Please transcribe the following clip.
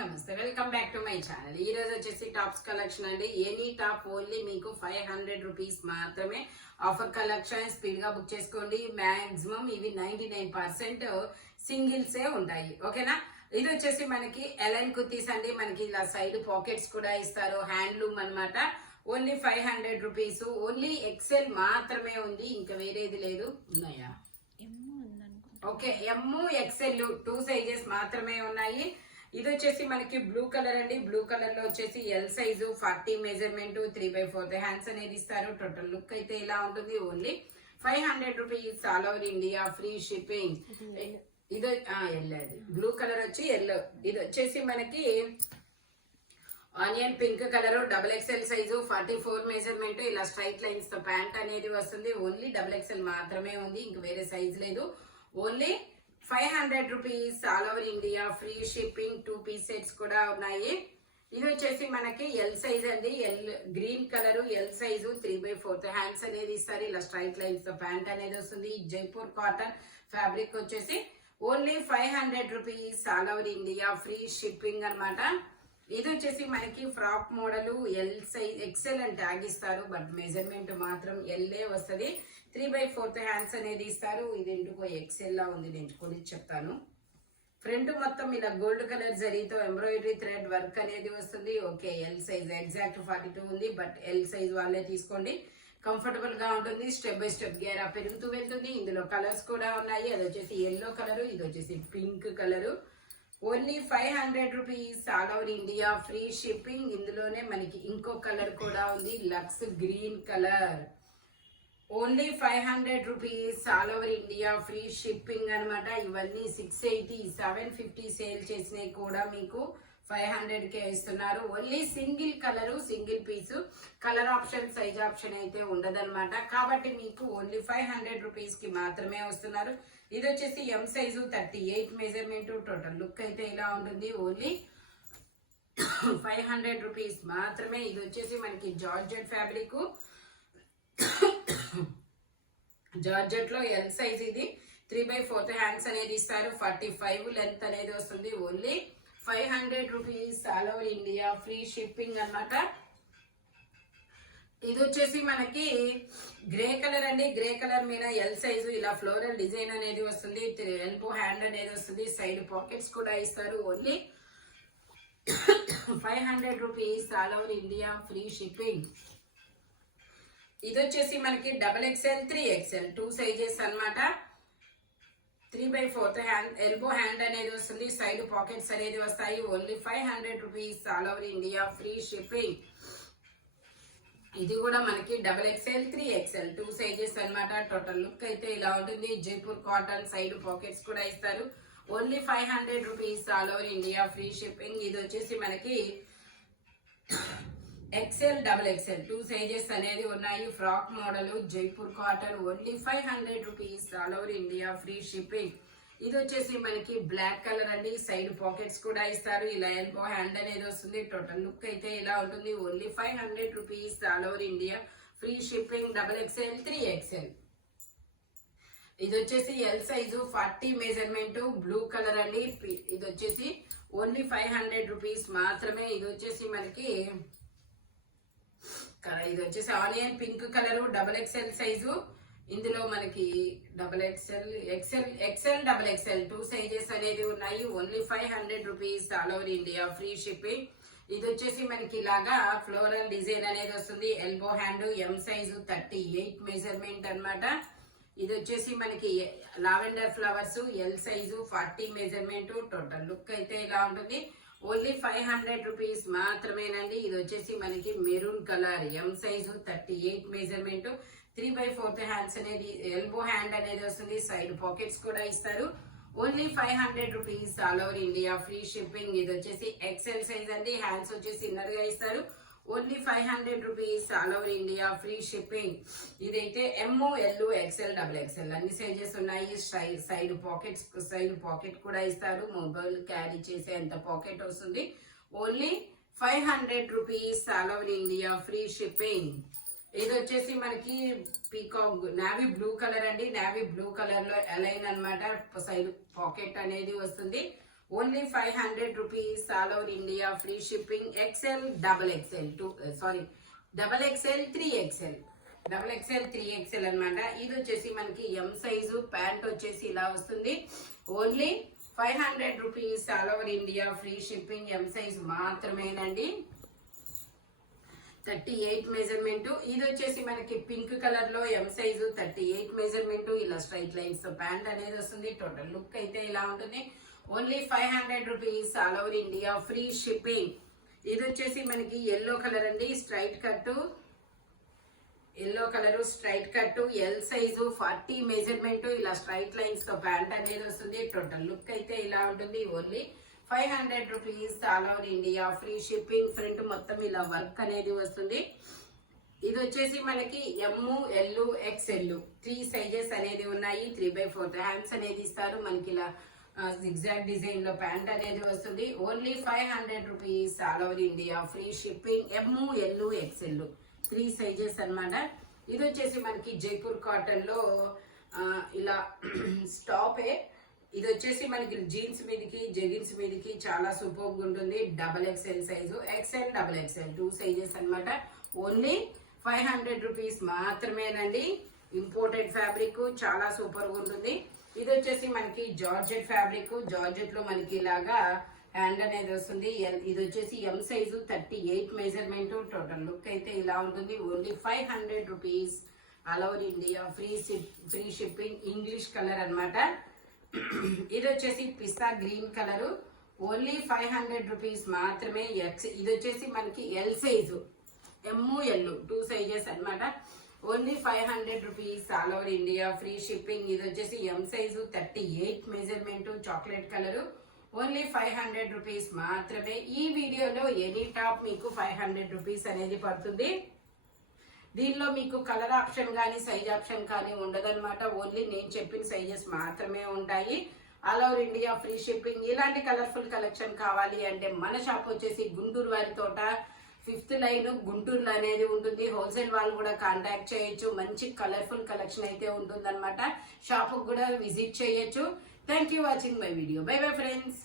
నమస్తే welcome back to my channel. ఈ రోజు వచ్చేసి టాప్స్ కలెక్షన్ అండి. ఎనీ టాప్ ఓన్లీ మీకు 500 రూపీస్ మాత్రమే. ఆఫర్ కలెక్షన్ స్పీడ్ గా బుక్ చేసుకోండి. మాక్సిమం ఇవి 99% సింగిల్సే ఉంటాయి. ఓకేనా. ఇది వచ్చేసి మనకి ఎలైన్ కుర్తీస్ అండి. మనకి ఇలా సైడ్ పాకెట్స్ కూడా ఇస్తారు. హ్యాండ్లూమ్ అన్నమాట. Only 500 rupees. ఓన్లీ ఎక్సెల్ మాత్రమే ఉంది, ఇంకా వేరేది లేదు. ఉన్నాయా? ఓకే, ఎమ్ ఎక్సెల్ 2 సైజెస్ మాత్రమే ఉన్నాయి. ఇది వచ్చేసి మనకి బ్లూ కలర్ అండి. బ్లూ కలర్ లో వచ్చేసి ఎల్ సైజు 40 మెజర్మెంట్ 3/4 హ్యాండ్స్ అనేది ఇస్తారు. టోటల్ లుక్ అయితే ఇలా ఉంటుంది. Only 500 rupees. All over India free shipping. ఇది ఎల్లది బ్లూ కలర్ వచ్చి ఎల్లో. ఇది వచ్చేసి మనకి onion pink colour XXL size 44 measurement. ఇలా స్ట్రైట్ లైన్స్ తో ప్యాంట్ అనేది వస్తుంది. ఓన్లీ XXL మాత్రమే ఉంది, ఇంక వేరే సైజ్ లేదు. Only 500 rupees. All over India free shipping. 2 piece sets కూడా ఉన్నాయి. ఇది వచ్చేసి మనకి ఎల్ సైజ్ అండి. L green colour L size 3/4 hands అనేది ఇస్తారు. ఇలా స్ట్రైట్ లైన్స్ తో ప్యాంట్ అనేది వస్తుంది. జైపూర్ కాటన్ ఫ్యాబ్రిక్ వచ్చేసి only 500 rupees. All over India free shipping అన్నమాట. ఇది వచ్చేసి మనకి frock model L size XL అని ట్యాగ్ ఇస్తారు, బట్ మెజర్మెంట్ మాత్రం ఎల్ఏ వస్తుంది. 3/4 హ్యాండ్స్ అనేది ఇస్తారు. ఇది ఎందుకో ఎక్సెల్ లా ఉంది, నేను కొని చెప్తాను. ఫ్రంట్ మొత్తం ఇలా గోల్డ్ కలర్ జరీతో ఎంబ్రాయిడరీ థ్రెడ్ వర్క్ అనేది వస్తుంది. ఓకే, ఎల్ సైజ్ ఎగ్జాక్ట్ 42 ఉంది, బట్ ఎల్ సైజ్ వాళ్ళే తీసుకోండి. కంఫర్టబుల్ గా ఉంటుంది. స్టెప్ బై స్టెప్ గేరా పెరుగుతూ వెళ్తుంది. ఇందులో కలర్స్ కూడా ఉన్నాయి. అది వచ్చేసి ఎల్లో కలర్, ఇది వచ్చేసి pink colour. Only 500 rupees. All over India free shipping. ఇందులోనే మనకి ఇంకో కలర్ కూడా ఉంది, లక్స్ green colour. Only 500 rupees. All over India free shipping అనమాట. ఇవన్నీ 680 750 సేల్ చేసినవి కూడా మీకు 500 కే ఇస్తున్నారు. Only single colour single piece. Colour option size option అయితే ఉండదన్నమాట. కాబట్టి మీకు ఓన్లీ 500 రూపీస్ కి మాత్రమే వస్తున్నారు. ఇది వచ్చేసి ఎం సైజు 38 మెజర్మెంట్. టోటల్ లుక్ అయితే ఇలా ఉంటుంది. ఓన్లీ 500 రూపీస్ మాత్రమే. ఇది వచ్చేసి మనకి జార్జెట్ ఫ్యాబ్రిక్. జార్జెట్ లో ఎల్ సైజ్ ఇది 3/4 హ్యాండ్స్ అనేది ఇస్తారు. 45 లెంత్ అనేది వస్తుంది. Only 500 rupees. All over India free shipping అన్నమాట. ఇది వచ్చేసి మనకి గ్రే కలర్ అండి. గ్రే కలర్ మీద ఎల్ సైజు ఇలా ఫ్లోరల్ డిజైన్ అనేది వస్తుంది. ఎల్బో హ్యాండ్ అనేది వస్తుంది. సైడ్ పాకెట్స్ కూడా ఇస్తారు. Only 500 rupees. All over India free shipping. ఇది వచ్చేసి మనకి XXL 3XL 2 సైజెస్ అన్నమాట. 3/4 హ్యాండ్ ఎల్బో హ్యాండ్ అనేది వస్తుంది. సైడ్ పాకెట్స్ అనేది వస్తాయి. Only 500 rupees. All over India free shipping. ఇది కూడా మనకి XXL 3XL 2 సైజెస్ అన్నమాట. టోటల్ లుక్ అయితే ఇలా ఉంటుంది. జైపూర్ కాటన్ సైడ్ పాకెట్స్ కూడా ఇస్తారు. Only 500 rupees. All over India free shipping. ఇది వచ్చేసి మనకి XL XXL 2 సైజెస్ అనేది ఉన్నాయి. Frock model Jaipur cotton. Only 500 rupees. All over India free shipping. ఇది వచ్చేసి మనకి బ్లాక్ కలర్ అండి. సైడ్ పాకెట్స్ కూడా ఇస్తారు. ఇలా ఎల్బో హ్యాండ్ అనేది వస్తుంది. టోటల్ లుక్ అయితే ఇలా ఉంటుంది. Only 500 rupees. All over India free shipping. XXL 3XL. ఇది వచ్చేసి L size 40 measurement blue colour అండి. ఇది వచ్చేసి ఓన్లీ 500 రూపీస్ మాత్రమే. ఇది వచ్చేసి మనకి ఇది వచ్చేసి onion pink colour XXL size. ఇందులో మనకి XXL 2 సైజెస్ అనేది ఉన్నాయి. Only 500 rupees. All over India free shipping. ఇది వచ్చేసి మనకి ఇలాగా ఫ్లోరల్ డిజైన్ అనేది వస్తుంది. ఎల్బో హ్యాండ్ ఎం సైజు 38 మెజర్మెంట్ అన్నమాట. ఇది వచ్చేసి మనకి lavender flowers L size 40 measurement. Total look అయితే ఇలా ఉంటుంది. ఓన్లీ 500 రూపీస్ మాత్రమేనండి. ఇది వచ్చేసి మనకి మెరూన్ కలర్ ఎం సైజు 38 మెజర్మెంట్. 3/4 హ్యాండ్స్ అనేది ఎల్బో హ్యాండ్ అనేది వస్తుంది. సైడ్ పాకెట్స్ కూడా ఇస్తారు. Only 500 rupees. All over India free shipping. ఇది వచ్చేసి ఎక్సెల్ సైజ్ అండి. హ్యాండ్స్ వచ్చేసి ఇన్నర్ గా ఇస్తారు. Only 500 rupees. All over India free shipping. ఇదైతే ఎమ్ ఎల్ XL XXL అన్ని సైజెస్ ఉన్నాయి. సైడ్ పాకెట్ కూడా ఇస్తారు. మొబైల్ క్యారీ చేసే అంత పాకెట్ వస్తుంది. Only 500 rupees. All over India free shipping. ఇది వచ్చేసి మనకి పీకాక్ నావీ బ్లూ కలర్ అండి. నావీ బ్లూ కలర్ లో అలైన్ అన్నమాట. సైడ్ పాకెట్ అనేది వస్తుంది. Only 500 rupees all over India free shipping. XL double XL double XL 3XL, double XL 3XL అనమాట. ఇది వచ్చేసి మనకి ఎం సైజు, ప్యాంట్ వచ్చేసి ఇలా వస్తుంది. Only 500 rupees all over India free shipping. M size మాత్రమేనండి. 38 మెజర్మెంట్. ఇది వచ్చేసి మనకి పింక్ కలర్ లో ఎం సైజు, 38 మెజర్మెంట్. ఇలా స్ట్రైట్ లైన్స్ తో ప్యాంట్ అనేది వస్తుంది. టోటల్ లుక్ అయితే ఇలా ఉంటుంది. Only 500 rupees all over India free shipping. ఇది వచ్చేసి మనకి ఎల్లో కలర్ అండి, straight cut, yellow colour straight cut, L size, 40 measurement. ఇలా స్ట్రైట్ లైన్స్ తో ప్యాంట్ అనేది వస్తుంది. టోటల్ లుక్ అయితే ఇలా ఉంటుంది. Only 500 rupees all over India free shipping. Front మొత్తం ఇలా వర్క్ అనేది వస్తుంది. ఇది వచ్చేసి మనకి ML XL 3 సైజెస్ అనేది ఉన్నాయి. 3/4 హ్యాండ్స్ అనేది ఇస్తారు. మనకి ఇలా జిగ్జాగ్ డిజైన్ లో ప్యాంట్ అనేది వస్తుంది. Only 500 rupees all over India free shipping. ML XL 3 sizes అన్నమాట. ఇది వచ్చేసి మనకి జైపూర్ కాటన్ లో ఇలా స్టాపే. ఇది వచ్చేసి మనకి జీన్స్ మీదకి, జెగిన్స్ మీదకి చాలా సూపర్ ఉంటుంది. Double XL size, XL double XL 2 sizes అన్నమాట. ఓన్లీ 500 రూపీస్ మాత్రమేనండి. ఇంపోర్టెడ్ ఫ్యాబ్రిక్, చాలా సూపర్ గా ఉంటుంది. ఇది వచ్చేసి మనకి జార్జెట్ ఫ్యాబ్రిక్. జార్జెట్ లో మనకి ఇలాగా హ్యాండ్ అనేది వస్తుంది. ఇది వచ్చేసి ఎం సైజు, 38 మెజర్మెంట్. టోటల్ లుక్ అయితే ఇలా ఉంటుంది. Only 500 rupees all over India free shipping. English colour అన్నమాట. ఇది వచ్చేసి పిస్తా గ్రీన్ కలర్. ఓన్లీ 500 రూపీస్ మాత్రమే. ఇది వచ్చేసి మనకి ఎల్ సైజు, ML 2 సైజెస్ అన్నమాట. Only 500 rupees all over India free shipping. ఇది వచ్చేసి ఎం size, 38 measurement, chocolate colour. Only 500 rupees మాత్రమే. ఈ వీడియోలో ఎనీ టాప్ మీకు 500 రూపీస్ అనేది పడుతుంది. దీనిలో మీకు కలర్ ఆప్షన్ కానీ సైజ్ ఆప్షన్ కానీ ఉండదన్నమాట. ఓన్లీ నేను చెప్పిన సైజెస్ మాత్రమే ఉంటాయి. All over India free shipping. ఇలాంటి కలర్ఫుల్ కలెక్షన్ కావాలి అంటే మన షాప్ వచ్చేసి గుంటూరు వారి తోట 5th లైన్ గుంటూరులో అనేది ఉంటుంది. హోల్సేల్ వాళ్ళు కూడా కాంటాక్ట్ చేయొచ్చు. మంచి కలర్ఫుల్ కలెక్షన్ అయితే ఉంటుంది అనమాట. షాప్ కూడా విజిట్ చేయొచ్చు. Thank you watching my video. By bye friends.